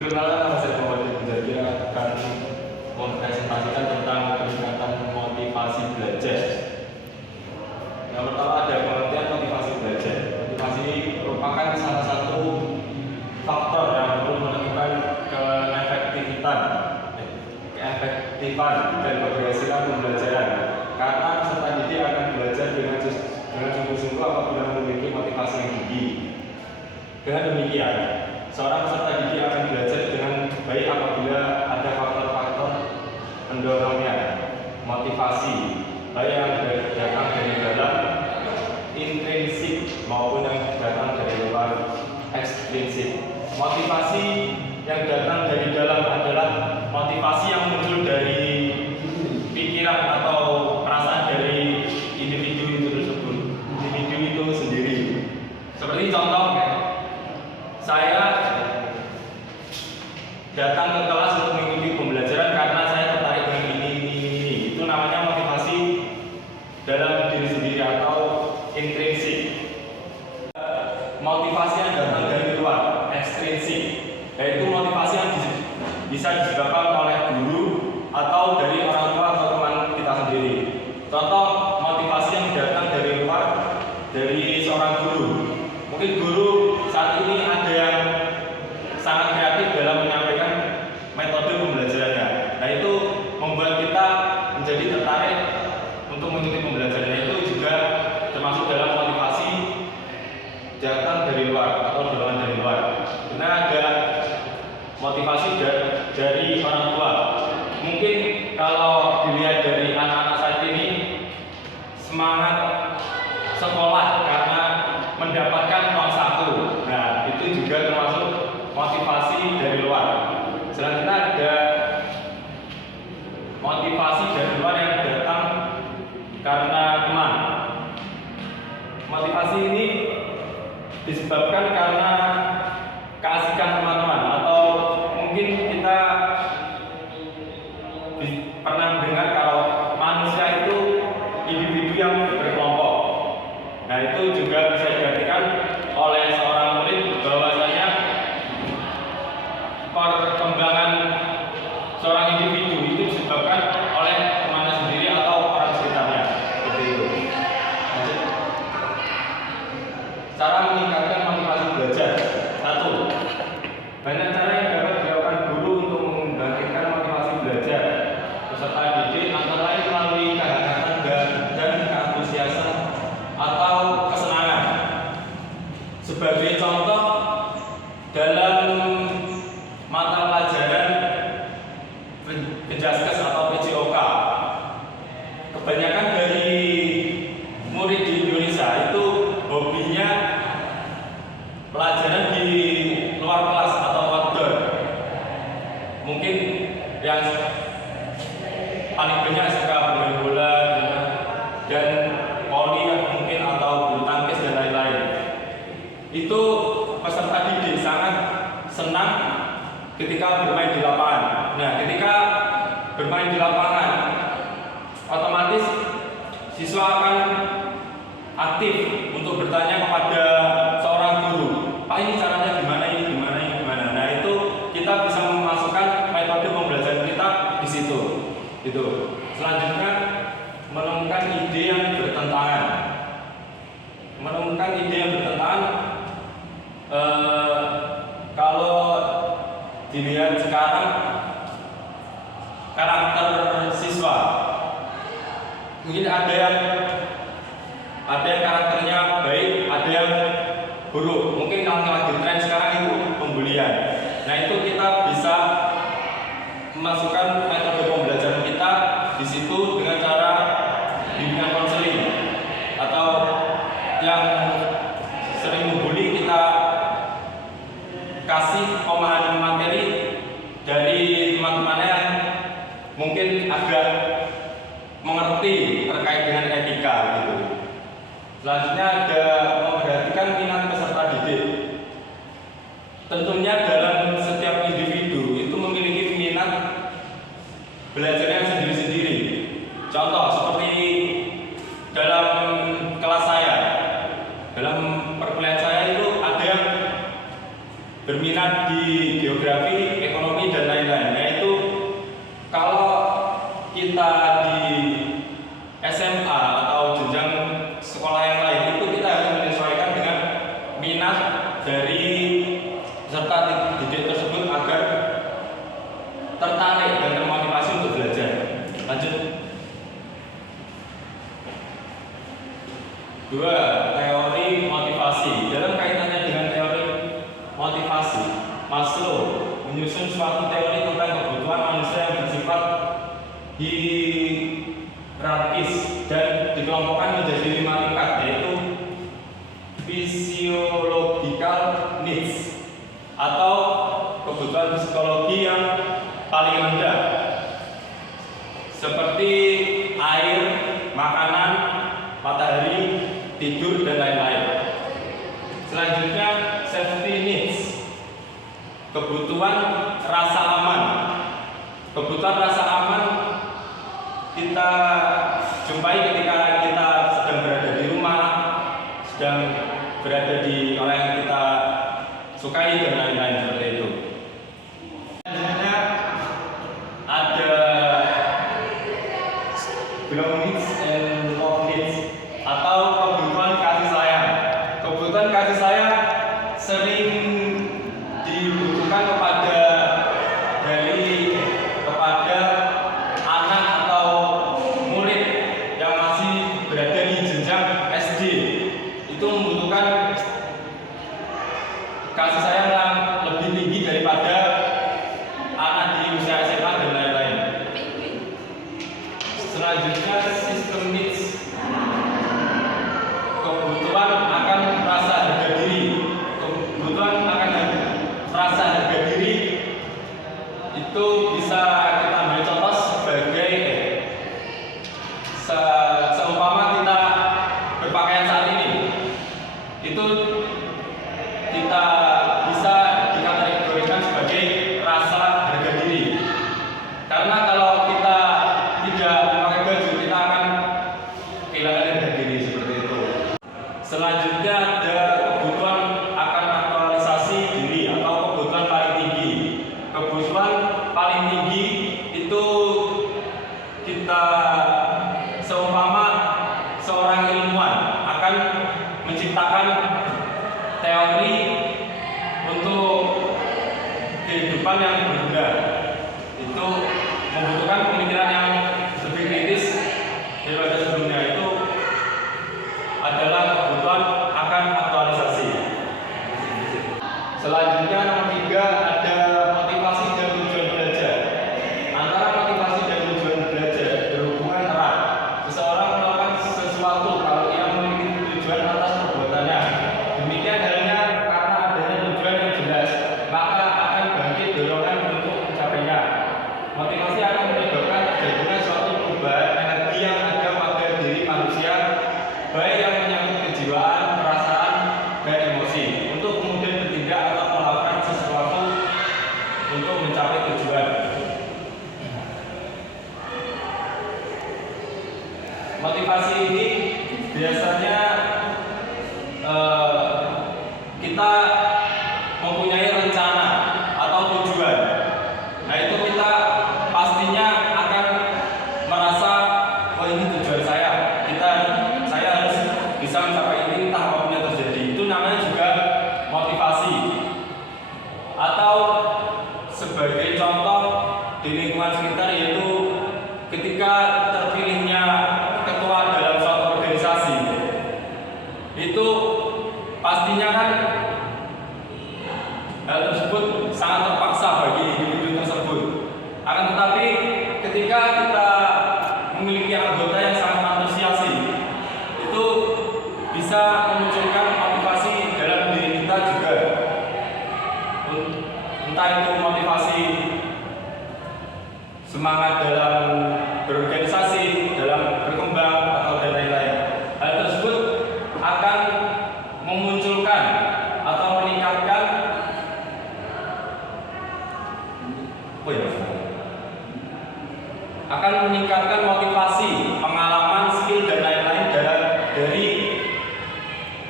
Perkenalan, saya Muhammad Bujadi akan mempresentasikan tentang peningkatan motivasi belajar. Yang pertama ada pengertian motivasi belajar. Motivasi merupakan salah satu faktor yang perlu menentukan keefektifan dan keberhasilan pembelajaran. Karena peserta didik akan belajar dengan sungguh-sungguh apabila memiliki motivasi yang tinggi. Dengan demikian, seorang peserta didik akan belajar dengan baik apabila ada faktor-faktor pendorongnya, motivasi, baik yang datang dari dalam intrinsik maupun yang datang dari luar ekstrinsik. Motivasi yang datang dari dalam adalah motivasi yang muncul dari pikiran atau perasaan dari individu itu sendiri. Seperti contoh, saya datang ke kelas untuk mengikuti pembelajaran karena saya tertarik dengan ini. Itu namanya motivasi dalam diri sendiri atau intrinsik. Motivasi yang datang dari luar, ekstrinsik, yaitu motivasi yang bisa disebabkan oleh guru atau dari orang tua atau teman kita sendiri. Contoh motivasi yang datang dari luar, dari seorang guru. Mungkin guru saat ini ada yang sangat kreatif dalam menyampaikan metode pembelajarannya. Nah, itu membuat kita menjadi tertarik untuk mengikuti pembelajarannya. Itu juga termasuk dalam motivasi datang dari luar atau dorongan dari luar. Karena ada motivasi dari orang tua. Mungkin kalau dilihat dari anak-anak saat ini semangat sekolah karena mendapatkan nomor 1. Nah, itu juga termasuk motivasi dari luar. Selanjutnya ada motivasi dari luar yang datang karena teman. Motivasi ini disebabkan karena keasikan teman-teman, atau mungkin kita pernah mendengar kalau manusia itu individu yang berkelompok. Nah, itu juga bisa diartikan oleh seorang murid bahwasanya perkembangan seorang individu itu disebabkan oleh temannya sendiri atau orang sekitarnya. Seperti itu. Lanjut. Cara meningkatkan motivasi belajar. 1. Banyak cara yang dapat dilakukan guru untuk membangkitkan motivasi belajar peserta didik, antara lain melalui kehangatan dan keantusiasan atau kesenangan. Sebagai contoh, dalam mata pelajaran Penjaskes atau PJOK, kebanyakan dari murid di Indonesia itu hobinya pelajaran di luar kelas atau outdoor. Mungkin yang paling banyak suka bermain bola dan voli mungkin, atau bulu tangkis dan lain-lain. Itu peserta didik sangat senang ketika bermain di lapangan. Nah, ketika bermain di lapangan, otomatis siswa akan aktif untuk bertanya kepada seorang guru, "Pak, ini caranya gimana, ini gimana?" Nah, itu kita bisa memasukkan metode pembelajaran kita di situ. Itu. Selanjutnya, menemukan ide yang bertentangan. Menemukan ide yang bertentangan, kalau dilihat sekarang karakter siswa, mungkin ada yang karakternya baik, ada yang buruk. Mungkin yang lagi tren sekarang itu pembulian. Nah, itu kita bisa memasukkan metode pembelajaran kita di situ dengan cara bimbingan konseling, atau yang sering membuli kita kasih pemahaman materi dari teman-temannya yang mungkin agak mengerti terkait dengan etika gitu. Selanjutnya ada memperhatikan minat peserta didik. Tentunya dalam setiap individu itu memiliki minat belajarnya sendiri-sendiri. Contoh seperti dalam kelas saya, dalam perkuliahan saya itu ada yang berminat di geografi, menyusun suatu teori tentang kebutuhan manusia yang bersifat hierarkis dan dikelompokkan menjadi 5 tingkat, yaitu physiological needs atau kebutuhan psikologi yang paling rendah, seperti air, makanan, matahari, tidur, dan lain-lain. Selanjutnya, safety needs, kebutuhan rasa aman. Kebutuhan rasa aman kita jumpai ketika kita sedang berada di rumah, sedang berada di orang yang kita sukai, dan lain-lain seperti itu. Selanjutnya ada belongings and love needs atau kebutuhan kasih sayang. Kebutuhan kasih sayang sering dibutuhkan kepada anak atau murid yang masih berada di jenjang SD. Itu membutuhkan kasih sayang yang lebih tinggi daripada anak di usia SMA dan lain-lain. Selanjutnya system needs, kebutuhan akan rasa harga diri. Kebutuhan akan rasa harga diri itu bisa kita ambil contoh sebagai seumpama kita berpakaian saat ini, itu kita bisa dikategorikan sebagai rasa harga diri. Karena kalau kita tidak memakai baju, kita akan kehilangan harga diri seperti itu. Selanjutnya ada kebutuhan akan aktualisasi diri atau kebutuhan paling tinggi. Kebutuhan paling tinggi itu kita seumpama seorang ilmuwan akan menciptakan teori untuk kehidupan yang berguna. Itu membutuhkan pemikiran yang lebih kritis daripada sebelumnya. Itu adalah kebutuhan akan aktualisasi. Selanjutnya nomor 3 ada motivasi dan tujuan belajar. Antara motivasi dan tujuan belajar berhubungan erat. Seseorang melakukan sesuatu kalau ia memiliki tujuan atas perbuatannya. Demikian halnya karena adanya tujuan yang jelas, maka akan bangkit dorongan untuk mencapainya. Motivasi akan menyebabkan terjadinya suatu perubahan energi yang ada pada diri manusia, baik yang menyangkut kejiwaan, perasaan, dan emosi, untuk kemudian bertindak atau melakukan sesuatu untuk mencapai tujuan. Motivasi ini biasanya kita mempunyai rencana atau tujuan. Nah, itu kita pastinya akan merasa, oh ini tujuan saya. Saya harus bisa mencapai ini entah apapun yang terjadi. Itu namanya juga motivasi. Atau sebagai contoh di lingkungan sekitar, yaitu ketika terpilihnya ketua dalam suatu organisasi, itu pastinya kan hal tersebut sangat terpaksa bagi individu tersebut. Akan tetapi ketika kita memiliki anggota yang sangat antusias, itu bisa memunculkan motivasi dalam diri kita juga. Entah itu motivasi semangat dalam berorganisasi, dalam berkembang, atau dan lain-lain. Hal tersebut akan memunculkan atau meningkatkan motivasi, pengalaman, skill, dan lain-lain dari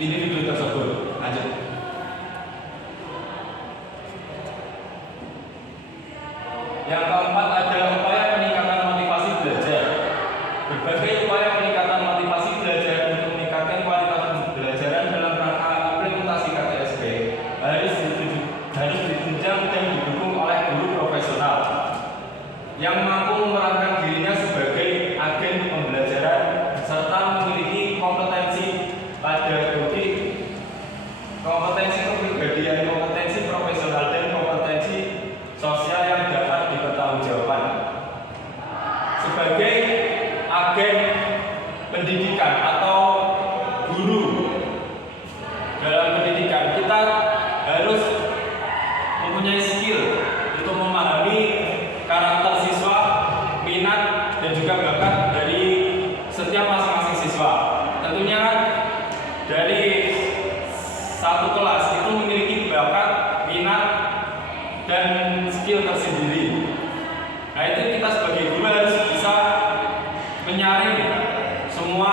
individu tersebut. Lanjut. Yang keempat ada upaya peningkatan motivasi belajar. Berbagai upaya peningkatan motivasi belajar untuk meningkatkan kualitas pembelajaran dalam rangka implementasi KTSP harus ditunjang dan didukung oleh guru profesional yang mampu memerankan dirinya sebagai agen pembelajaran serta memiliki kompetensi pedagogi, kompetensi kepribadian, kompetensi profesional, dan kompetensi masing-masing tersendiri. Nah itu kita sebagai guru harus bisa menyaring semua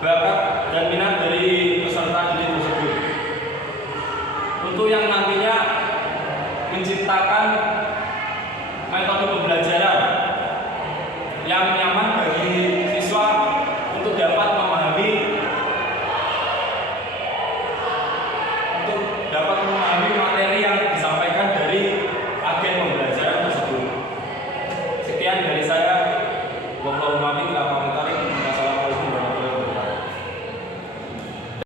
bakat dan minat dari peserta didik tersebut untuk yang nantinya menciptakan metode pembelajaran yang